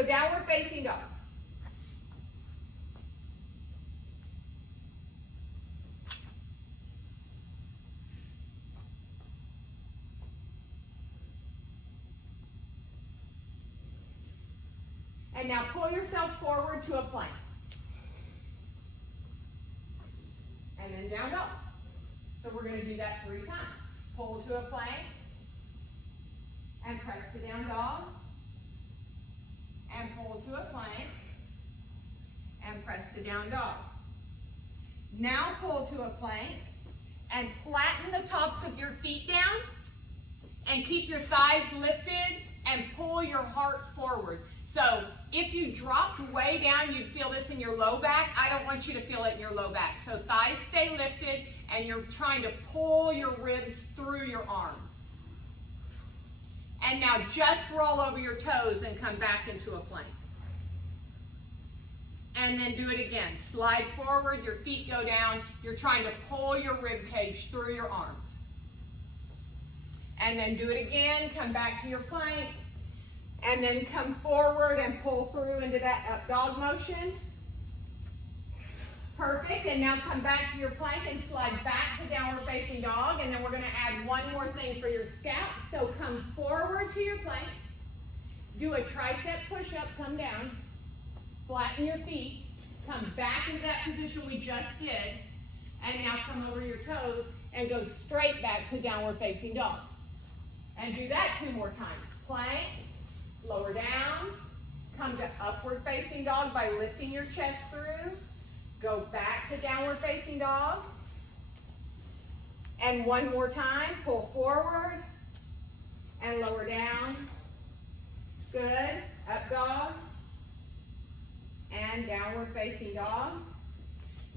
So downward facing dog. And now pull yourself forward to a plank. And then down dog. So we're going to do that 3 times. Pull to a plank. And press to down dog. And pull to a plank. And press to down dog. Now pull to a plank. And flatten the tops of your feet down. And keep your thighs lifted. And pull your heart forward. So if you dropped way down, you'd feel this in your low back. I don't want you to feel it in your low back. So thighs stay lifted, and you're trying to pull your ribs through your arms. And now just roll over your toes and come back into a plank. And then do it again. Slide forward, your feet go down. You're trying to pull your rib cage through your arms. And then do it again. Come back to your plank. And then come forward and pull through into that up dog motion. Perfect. And now come back to your plank and slide back to downward facing dog. And then we're going to add one more thing for your scalp. So come forward to your plank. Do a tricep push-up. Come down. Flatten your feet. Come back into that position we just did. And now come over your toes and go straight back to downward facing dog. And do that 2 more times. Plank. Lower down, come to upward facing dog by lifting your chest through. Go back to downward facing dog. And one more time, pull forward and lower down. Good, up dog and downward facing dog.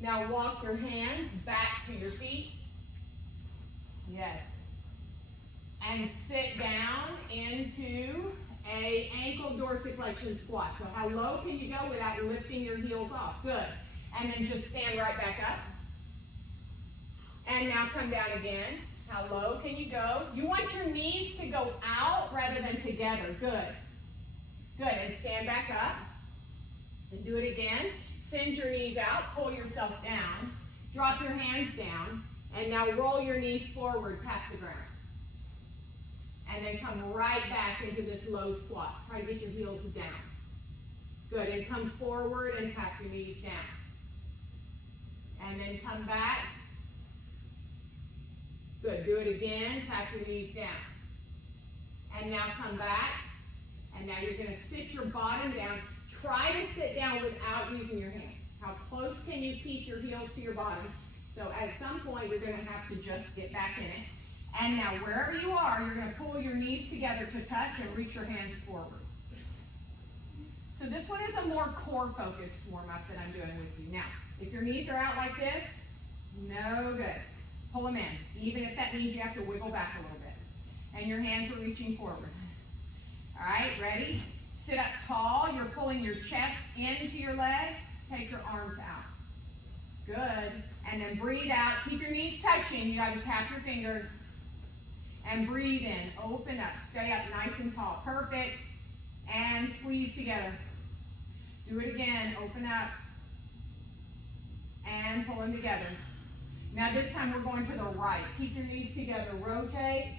Now walk your hands back to your feet. Yes. And sit down into a ankle dorsiflexion squat. So how low can you go without lifting your heels off? Good. And then just stand right back up. And now come down again. How low can you go? You want your knees to go out rather than together. Good. Good. And stand back up. And do it again. Send your knees out. Pull yourself down. Drop your hands down. And now roll your knees forward past the ground. And then come right back into this low squat. Try to get your heels down. Good. And come forward and tap your knees down. And then come back. Good. Do it again. Tap your knees down. And now come back. And now you're going to sit your bottom down. Try to sit down without using your hands. How close can you keep your heels to your bottom? So at some point, you're going to have to just get back in it. And now wherever you are, you're going to pull your knees together to touch and reach your hands forward. So this one is a more core-focused warm-up that I'm doing with you. Now, if your knees are out like this, no good. Pull them in, even if that means you have to wiggle back a little bit. And your hands are reaching forward. All right, ready? Sit up tall. You're pulling your chest into your leg. Take your arms out. Good. And then breathe out. Keep your knees touching. You got to tap your fingers. And breathe in. Open up. Stay up nice and tall. Perfect. And squeeze together. Do it again. Open up. And pull them together. Now this time we're going to the right. Keep your knees together. Rotate.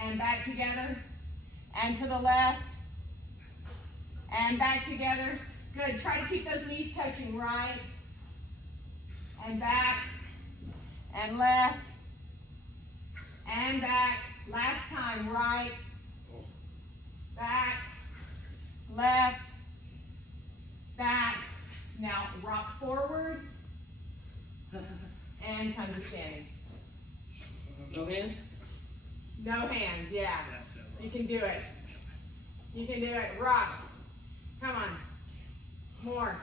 And back together. And to the left. And back together. Good. Try to keep those knees touching. Right. And back. And left. And back. Last time. Right. Back. Left. Back. Now rock forward. And come to standing. No hands? No hands, yeah. You can do it. You can do it. Rock. Come on. More.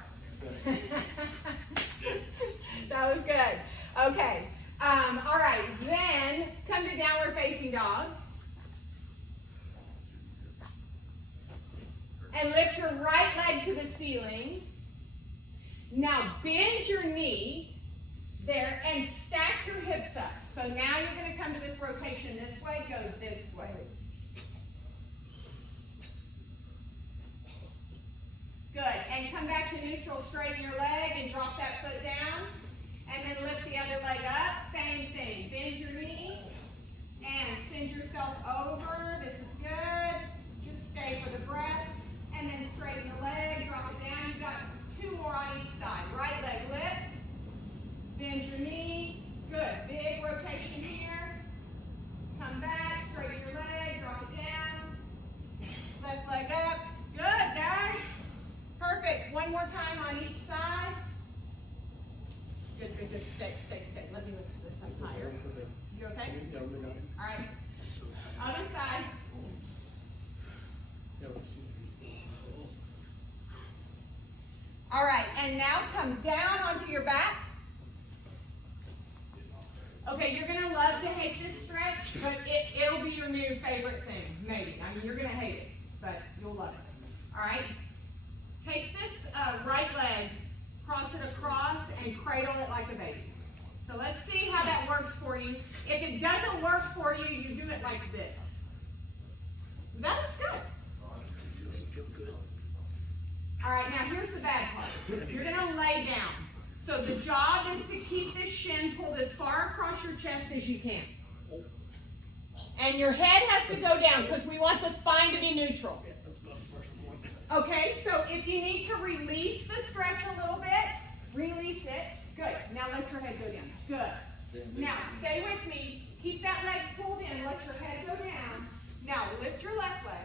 That was good. Okay. All right. Then come to downward facing dog. And lift your right leg to the ceiling. Now bend your knee there and stack your hips up. So now you're going to come to this rotation this way, go this way. neutral, straighten your leg and drop that foot down. And then lift the other leg up, same thing. Bend your knees and send yourself over. This is good. Just stay for the breath. And then straighten the leg, drop it down. You've got 2 more on each side. Right leg lift. Bend your knee. Good. Big rotation here. Come back, straighten your leg, drop it down. Left leg up. Good, guys. Perfect. One more time on each side. Good, good, good. Stay, stay, stay. Let me look at this. I'm tired. You okay? All right. Other side. All right, and now come down onto your back. Okay, you're going to love to hate this stretch, but it'll be your new favorite thing, maybe. I mean, you're going to hate it, but you'll love it. All right? Take this right leg, cross it across, and cradle it like a baby. So let's see how that works for you. If it doesn't work for you, you do it like this. That looks good. All right, now here's the bad part. You're going to lay down. So the job is to keep this shin pulled as far across your chest as you can. And your head has to go down because we want the spine to be neutral. Okay, so if you need to release the stretch a little bit, release it. Good. Now let your head go down. Good. Now stay with me. Keep that leg pulled in. Let your head go down. Now lift your left leg.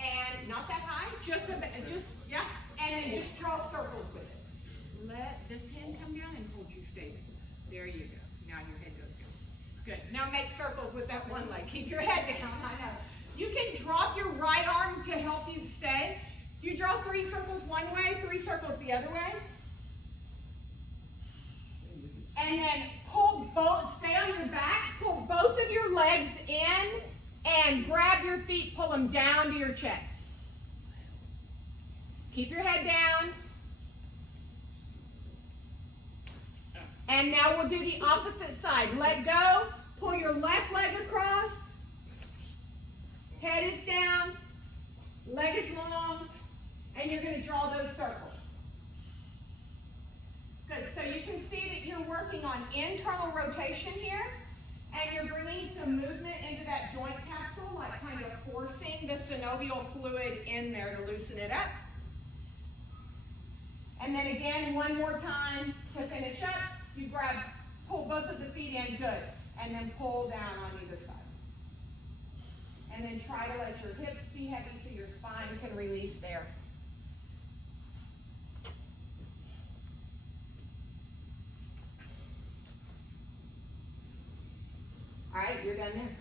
And not that high. Just yeah. And then just draw circles with it. Let this hand come down and hold you stable. There you go. Now your head goes down. Good. Now make circles with that one leg. Keep your head down. I know. You can drop your right arm to help you stay. You draw 3 circles one way, 3 circles the other way. And then pull both, stay on your back, pull both of your legs in, and grab your feet, pull them down to your chest. Keep your head down. And now we'll do the opposite side. Let go, pull your left leg across, head is down, leg is long, and you're going to draw those circles. Good, so you can see that you're working on internal rotation here, and you're bringing some movement into that joint capsule, like kind of forcing the synovial fluid in there to loosen it up. And then again, one more time to finish up, you pull both of the feet in, good, and then pull down on either side. And then try to let your hips be heavy so your spine can release there. All right, you're done there.